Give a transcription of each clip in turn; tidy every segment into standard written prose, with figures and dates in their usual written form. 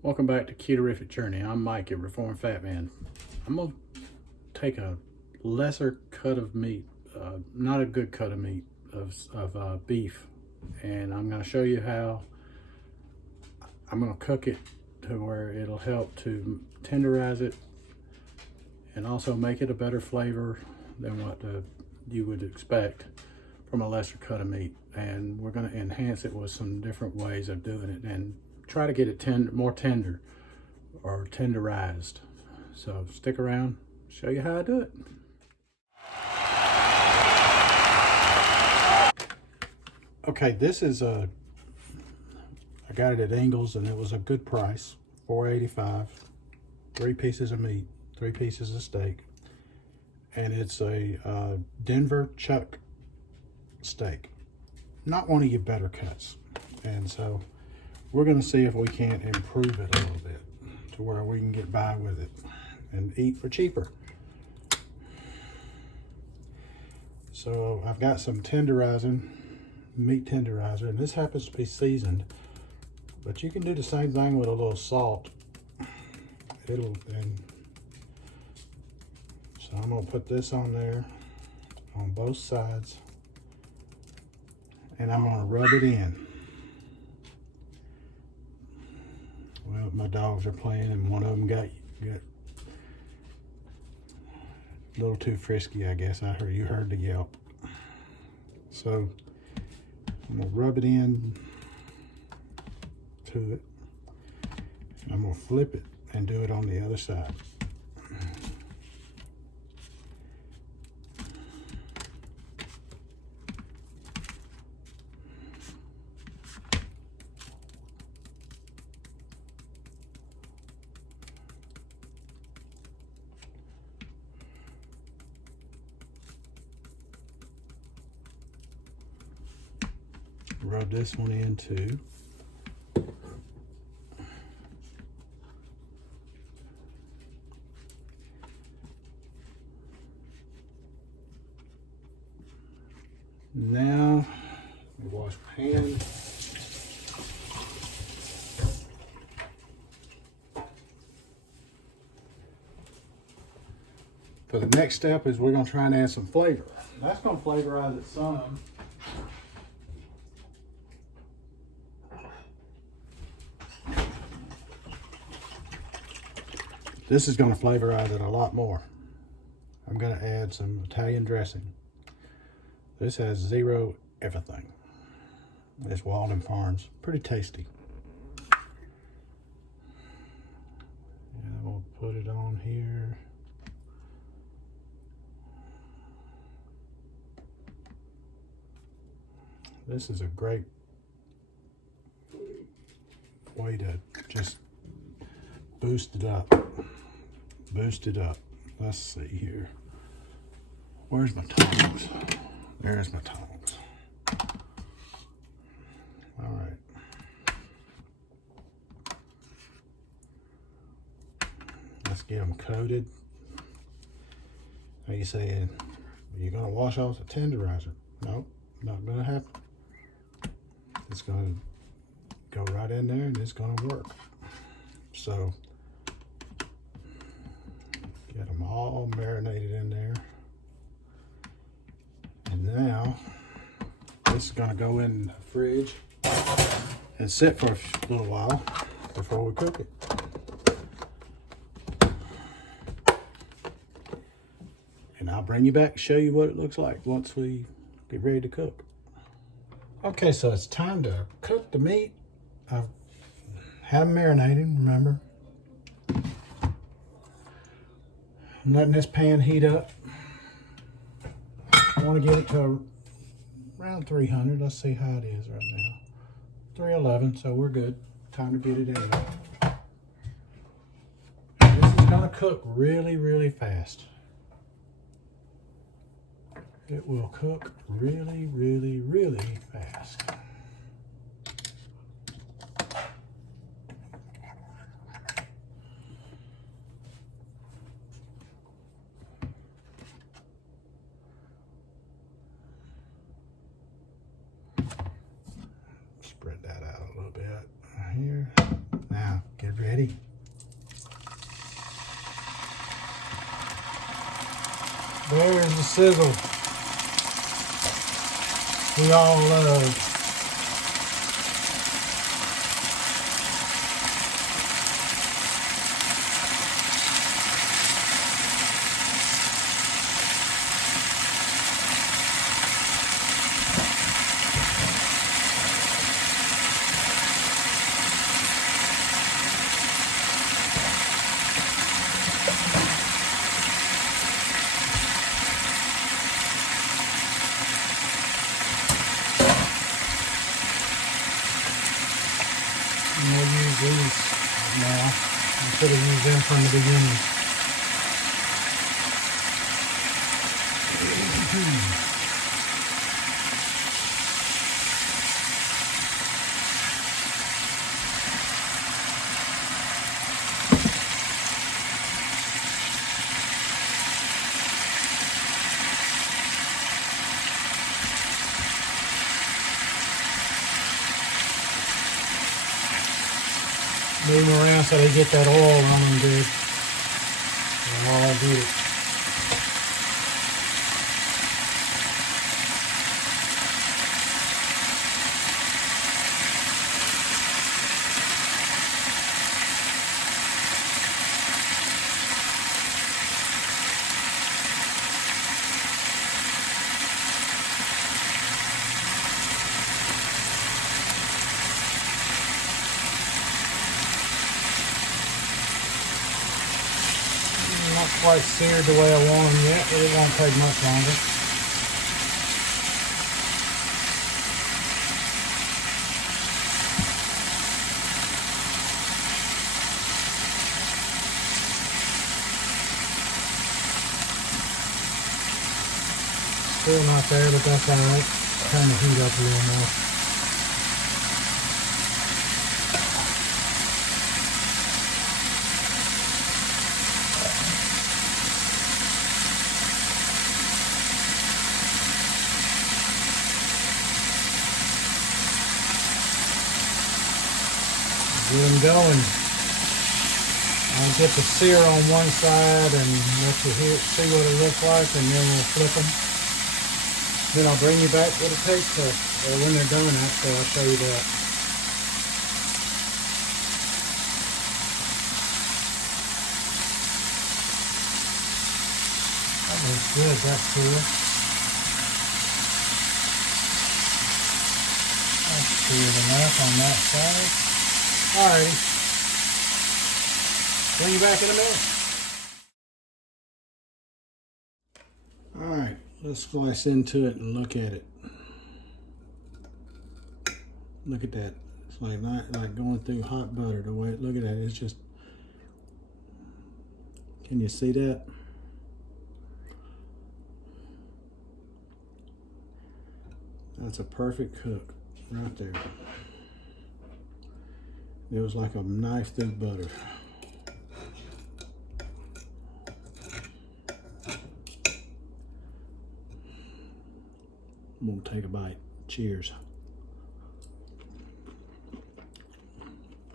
Welcome back to Ketorific Journey. I'm Mike, your Reformed Fat Man. I'm going to take a lesser cut of meat, not a good cut of meat, of beef, and I'm going to show you how I'm going to cook it to where it'll help to tenderize it and also make it a better flavor than what you would expect from a lesser cut of meat. And we're going to enhance it with some different ways of doing it and try to get it more tender or tenderized. So stick around, show you how I do it. Okay, this is I got it at Ingles and it was a good price, $4.85. 3 pieces of meat, 3 pieces of steak, and it's a Denver chuck steak, not one of your better cuts. And so we're going to see if we can't improve it a little bit to where we can get by with it and eat for cheaper. So I've got some meat tenderizer, and this happens to be seasoned, but you can do the same thing with a little salt. So I'm going to put this on there on both sides, and I'm going to rub it in. Well, my dogs are playing, and one of them got a little too frisky, I guess. You heard the yelp. So I'm gonna rub it in to it. And I'm gonna flip it and do it on the other side. Rub this one in too. Now, let me wash my hands. For the next step is we're going to try and add some flavor. That's going to flavorize it some. This is going to flavorize it a lot more. I'm going to add some Italian dressing. This has 0 everything. It's Walden Farms. Pretty tasty. And I'm going to put it on here. This is a great way to just boost it up. Let's see here. Where's my tongs? There's my tongs. All right. Let's get them coated. Are you saying, you're gonna wash off the tenderizer? Nope, not gonna happen. It's gonna go right in there and it's gonna work. So get them all marinated in there. And now this is going to go in the fridge and sit for a little while before we cook it. And I'll bring you back and show you what it looks like once we get ready to cook. Okay, so it's time to cook the meat. I've had them marinating, remember. I'm letting this pan heat up. I want to get it to around 300. Let's see how it is right now. 311, so we're good. Time to get it in there. This is going to cook really, really fast. It will cook really, really, really fast. Spread that out a little bit here. Now, Get ready. There's the sizzle we all love. And we'll use these now. I should have used them from the beginning. Move them around so they get that oil on them good. And while I do it. Not quite seared the way I want them yet, but it won't take much longer. Still not there, but that's alright. Turn the heat up a little more. Get them going. I'll get the sear on one side and let you see what it looks like, and then we'll flip them. Then I'll bring you back with a taste test, or when they're done, actually, I'll show you that. That looks good, that's cool. That's seared enough on that side. Alrighty, bring you back in a minute. Alright, let's slice into it and look at it. Look at that. It's like going through hot butter. The way, look at that. It's just. Can you see that? That's a perfect cook right there. It was like a knife through butter. I'm gonna take a bite. Cheers.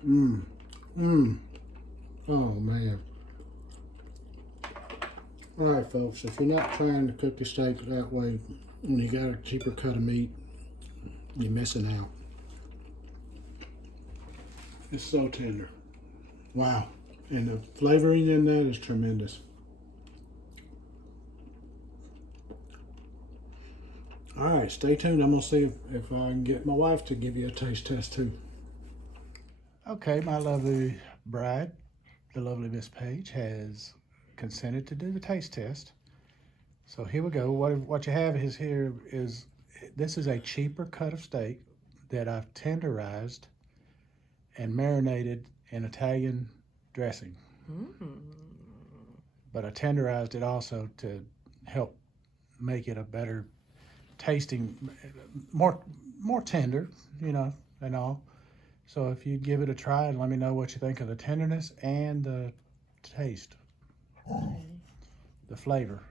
Oh man. All right, folks, if you're not trying to cook your steak that way, when you got a cheaper cut of meat, you're missing out. It's so tender. Wow. And the flavoring in that is tremendous. All right, stay tuned. I'm gonna see if I can get my wife to give you a taste test too. Okay, my lovely bride, the lovely Miss Page, has consented to do the taste test. So here we go. What you have is this is a cheaper cut of steak that I've tenderized and marinated in Italian dressing. But I tenderized it also to help make it a better tasting, more tender, and all. So if you'd give it a try and let me know what you think of the tenderness and the taste, the flavor.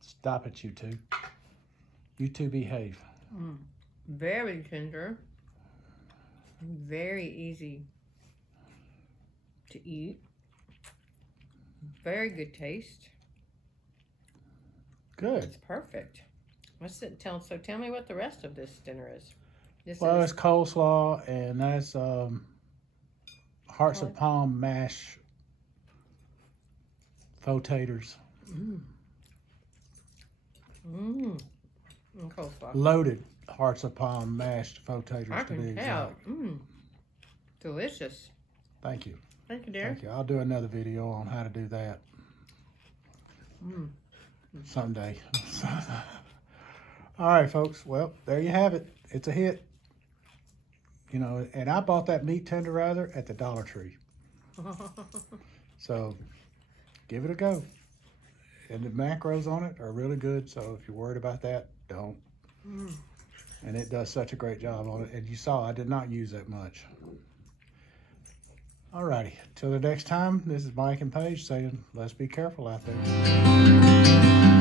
Stop it, you two. You two behave. Very tender. Very easy to eat. Very good taste. Good. It's perfect. So tell me what the rest of this dinner is. Well, it's coleslaw, and that's hearts of palm mash potatoes. Coleslaw. Loaded hearts of palm mashed potatoes. I to be can tell. exact. Delicious. Thank you. Thank you, dear. Thank you. I'll do another video on how to do that someday. All right, folks. Well, there you have it. It's a hit. You know, and I bought that meat tenderizer at the Dollar Tree. So give it a go. And the macros on it are really good. So if you're worried about that, don't. And it does such a great job on it. And you saw I did not use that much. Alrighty, till the next time, this is Mike and Paige saying, let's be careful out there.